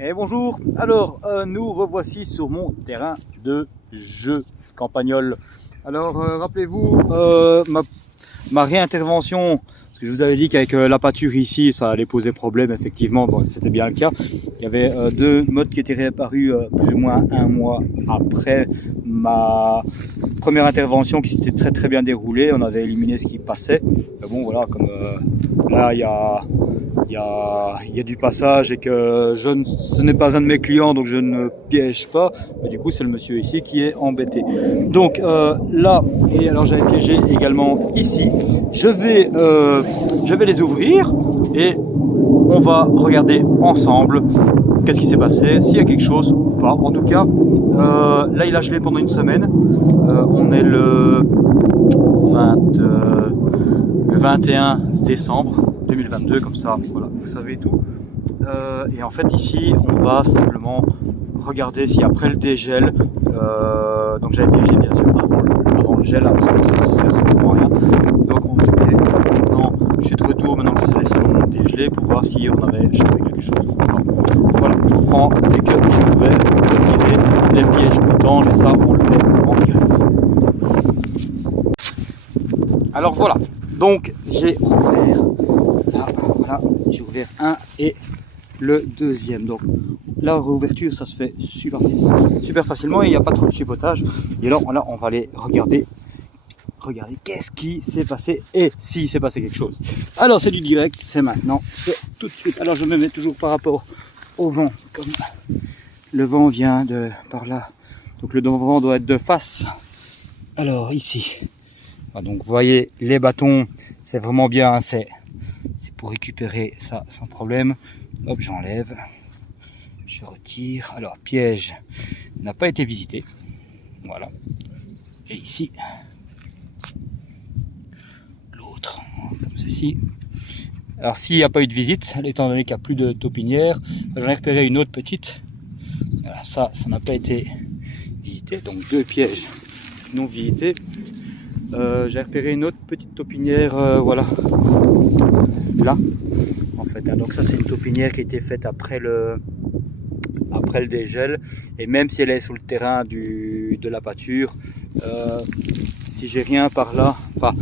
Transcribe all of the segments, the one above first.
Et bonjour, alors nous revoici sur mon terrain de jeu campagnol. Alors rappelez-vous ma réintervention, parce que je vous avais dit qu'avec la pâture ici ça allait poser problème, effectivement, bon, c'était bien le cas. Il y avait deux modes qui étaient réapparus plus ou moins un mois après ma première intervention qui s'était très bien déroulée. On avait éliminé ce qui passait. Mais bon voilà, comme là il y a du passage et que ce n'est pas un de mes clients, donc je ne piège pas. Mais du coup, c'est le monsieur ici qui est embêté. Donc là, et alors j'avais piégé également ici. Je vais les ouvrir et on va regarder ensemble qu'est-ce qui s'est passé, s'il y a quelque chose ou pas. En tout cas, là il a gelé pendant une semaine. On est le 21 décembre 2022, comme ça, voilà, vous savez tout. Et en fait ici, on va simplement regarder si après le dégel, donc j'avais piégé bien sûr avant le gel, hein, parce que ça sert simplement à rien. Donc maintenant, je suis de retour maintenant que les salons dégelés pour voir si on avait changé quelque chose ou pas. Voilà, je reprends dès que je vais retirer les pièges boutanges et ça on le fait en direct. Alors voilà, donc j'ai ouvert. Voilà, j'ai ouvert un et le deuxième. Donc la réouverture, ça se fait super facilement et il n'y a pas trop de chipotage. Et là, on va aller regarder qu'est-ce qui s'est passé et s'il s'est passé quelque chose. Alors c'est du direct, c'est maintenant, c'est tout de suite. Alors je me mets toujours par rapport au vent, comme le vent vient de par là. Donc le vent doit être de face. Alors ici, donc vous voyez les bâtons, c'est vraiment bien, c'est pour récupérer ça sans problème. Hop, j'enlève, je retire. Alors piège n'a pas été visité, voilà. Et ici l'autre comme ceci. Alors s'il n'y a pas eu de visite, étant donné qu'il n'y a plus de taupinière, j'en ai repéré une autre petite. Voilà, ça n'a pas été visité, donc deux pièges non visités. J'ai repéré une autre petite taupinière, voilà, là en fait, hein. Donc ça c'est une taupinière qui a été faite après le dégel, et même si elle est sous le terrain de la pâture, si j'ai rien par là, enfin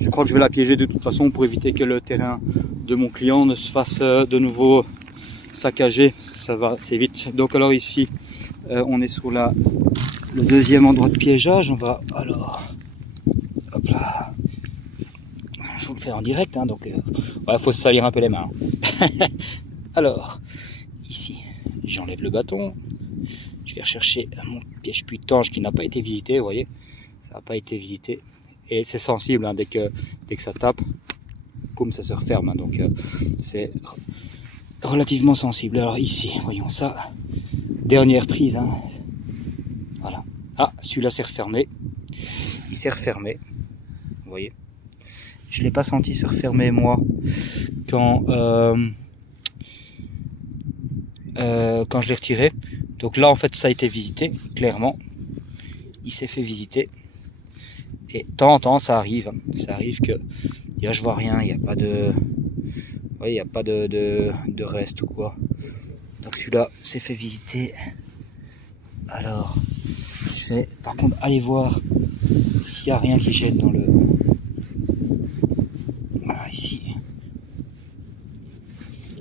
je crois que je vais la piéger de toute façon pour éviter que le terrain de mon client ne se fasse de nouveau saccager. Ça va assez vite. Donc alors ici on est sur le deuxième endroit de piégeage. On va alors, hop là, je vous le fais en direct, hein, donc il faut se salir un peu les mains. Alors ici j'enlève le bâton, je vais rechercher mon piège putange qui n'a pas été visité. Vous voyez, ça n'a pas été visité et c'est sensible, hein, dès que ça tape, boum, ça se referme, hein, donc c'est relativement sensible. Alors ici, voyons ça, dernière prise, hein. Voilà, ah, celui-là s'est refermé, il s'est refermé, vous voyez, je l'ai pas senti se refermer moi quand je l'ai retiré. Donc là en fait ça a été visité, clairement il s'est fait visiter, et de temps en temps ça arrive que là je vois rien, il n'y a pas de, il n'y a pas de reste ou quoi. Donc celui-là s'est fait visiter. Alors je vais par contre aller voir s'il n'y a rien qui gêne dans le, voilà, ici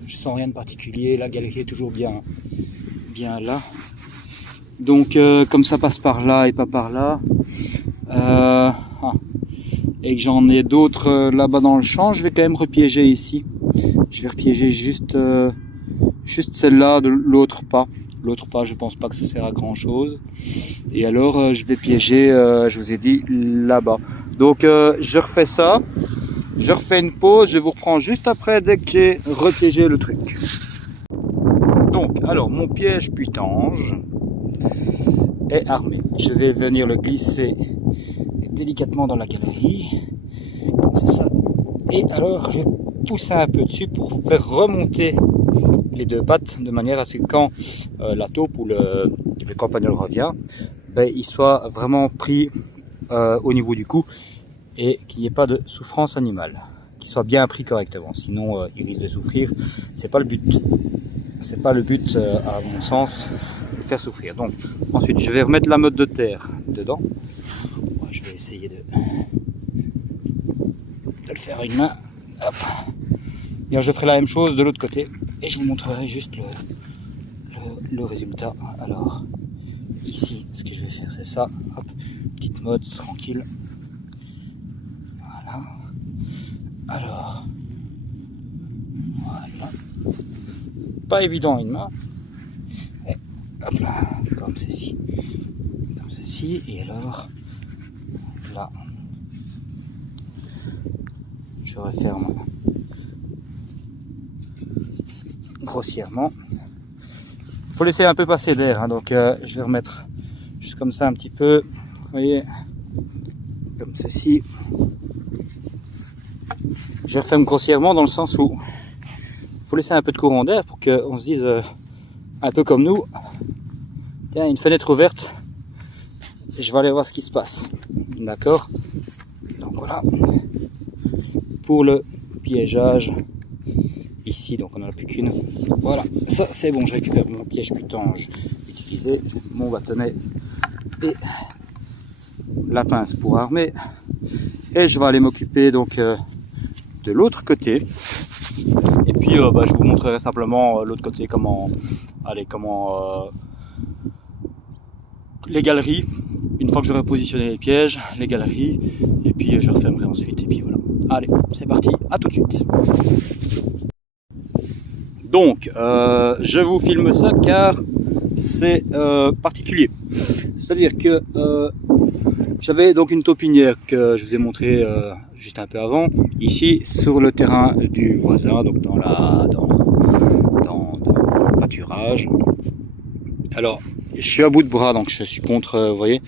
je sens rien de particulier, la galerie est toujours bien là. Donc comme ça passe par là et pas par là, et que j'en ai d'autres là-bas dans le champ, je vais quand même repiéger ici. Je vais repiéger juste celle-là, de l'autre pas. L'autre pas, je pense pas que ça sert à grand chose. Et alors je vais piéger, je vous ai dit, là-bas. Donc je refais ça, je refais une pause, je vous reprends juste après dès que j'ai repiégé le truc. Donc alors mon piège putange est armé. Je vais venir le glisser délicatement dans la galerie, comme ça. Et alors je vais pousser un peu dessus pour faire remonter les deux pattes, de manière à ce que quand la taupe ou le campagnol revient, ben, il soit vraiment pris au niveau du cou et qu'il n'y ait pas de souffrance animale, qu'il soit bien pris correctement, sinon il risque de souffrir, c'est pas le but. c'est pas le but à mon sens de faire souffrir. Donc ensuite je vais remettre la motte de terre dedans. Je vais essayer de le faire à une main. Hop. Bien, je ferai la même chose de l'autre côté et je vous montrerai juste le résultat. Alors ici ce que je vais faire c'est ça. Hop. Petite mode tranquille. Voilà. Alors voilà. Pas évident une main. Et hop là, comme ceci. Comme ceci. Et alors là, je referme grossièrement. Il faut laisser un peu passer d'air, hein, donc je vais remettre juste comme ça un petit peu. Vous voyez, comme ceci. Je referme grossièrement dans le sens où il faut laisser un peu de courant d'air pour qu'on se dise, un peu comme nous, tiens, une fenêtre ouverte, je vais aller voir ce qui se passe. D'accord? Donc voilà. Pour le piégeage, ici, donc on n'en a plus qu'une. Voilà, ça c'est bon, je récupère mon piège putange utilisé, mon bâtonnet et la pince pour armer. Et je vais aller m'occuper donc de l'autre côté. Et puis je vous montrerai simplement l'autre côté comment les galeries, une fois que j'aurai positionné les pièges, les galeries, et puis je refermerai ensuite, et puis voilà. Allez, c'est parti, à tout de suite. Donc, je vous filme ça car c'est particulier. C'est-à-dire que j'avais donc une taupinière que je vous ai montré juste un peu avant, ici sur le terrain du voisin, donc dans le pâturage. Alors, je suis à bout de bras, donc je suis contre, vous voyez,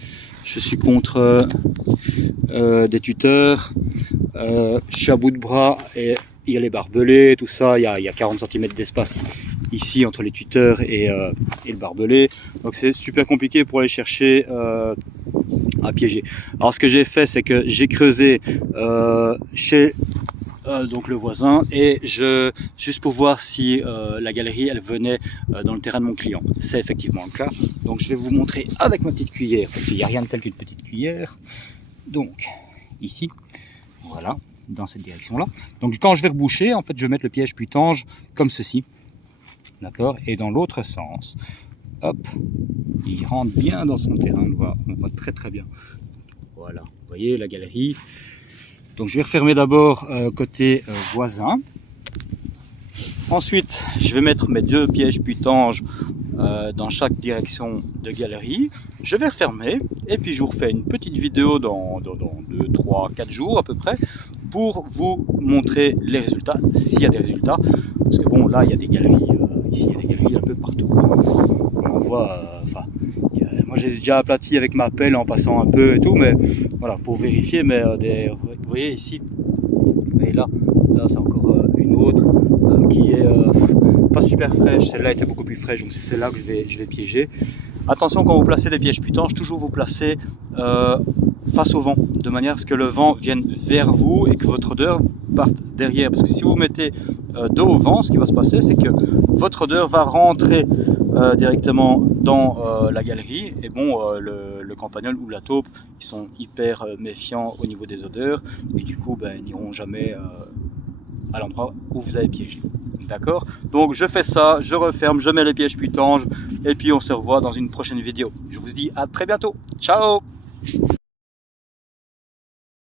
je suis contre des tuteurs. Je suis à bout de bras et il y a les barbelés, tout ça, il y a 40 cm d'espace ici entre les tuteurs et le barbelé. Donc c'est super compliqué pour aller chercher à piéger. Alors ce que j'ai fait, c'est que j'ai creusé chez donc le voisin et juste pour voir si la galerie elle venait dans le terrain de mon client. C'est effectivement le cas. Donc je vais vous montrer avec ma petite cuillère parce qu'il n'y a rien de tel qu'une petite cuillère. Donc ici, voilà, dans cette direction là. Donc quand je vais reboucher, en fait je vais mettre le piège putange comme ceci, d'accord, et dans l'autre sens, hop, il rentre bien dans son terrain, on voit très très bien. Voilà, vous voyez la galerie. Donc je vais refermer d'abord côté voisin. Ensuite, je vais mettre mes deux pièges putange dans chaque direction de galerie. Je vais refermer et puis je vous refais une petite vidéo dans 2, 3, 4 jours à peu près pour vous montrer les résultats, s'il y a des résultats. Parce que bon, là il y a des galeries, ici il y a des galeries un peu partout. On voit, moi j'ai déjà aplati avec ma pelle en passant un peu et tout, mais voilà, pour vérifier, mais vous voyez ici, et là c'est encore une autre qui est pas super fraîche, celle-là était beaucoup plus fraîche, donc c'est celle-là que je vais piéger. Attention quand vous placez des pièges putanges, toujours vous placer face au vent, de manière à ce que le vent vienne vers vous et que votre odeur parte derrière, parce que si vous mettez dos au vent, ce qui va se passer, c'est que votre odeur va rentrer directement dans la galerie, et bon, le campagnol ou la taupe, ils sont hyper méfiants au niveau des odeurs, et du coup, ils n'iront jamais à l'endroit où vous avez piégé. D'accord? Donc je fais ça, je referme, je mets les pièges putanges, et puis on se revoit dans une prochaine vidéo. Je vous dis à très bientôt. Ciao!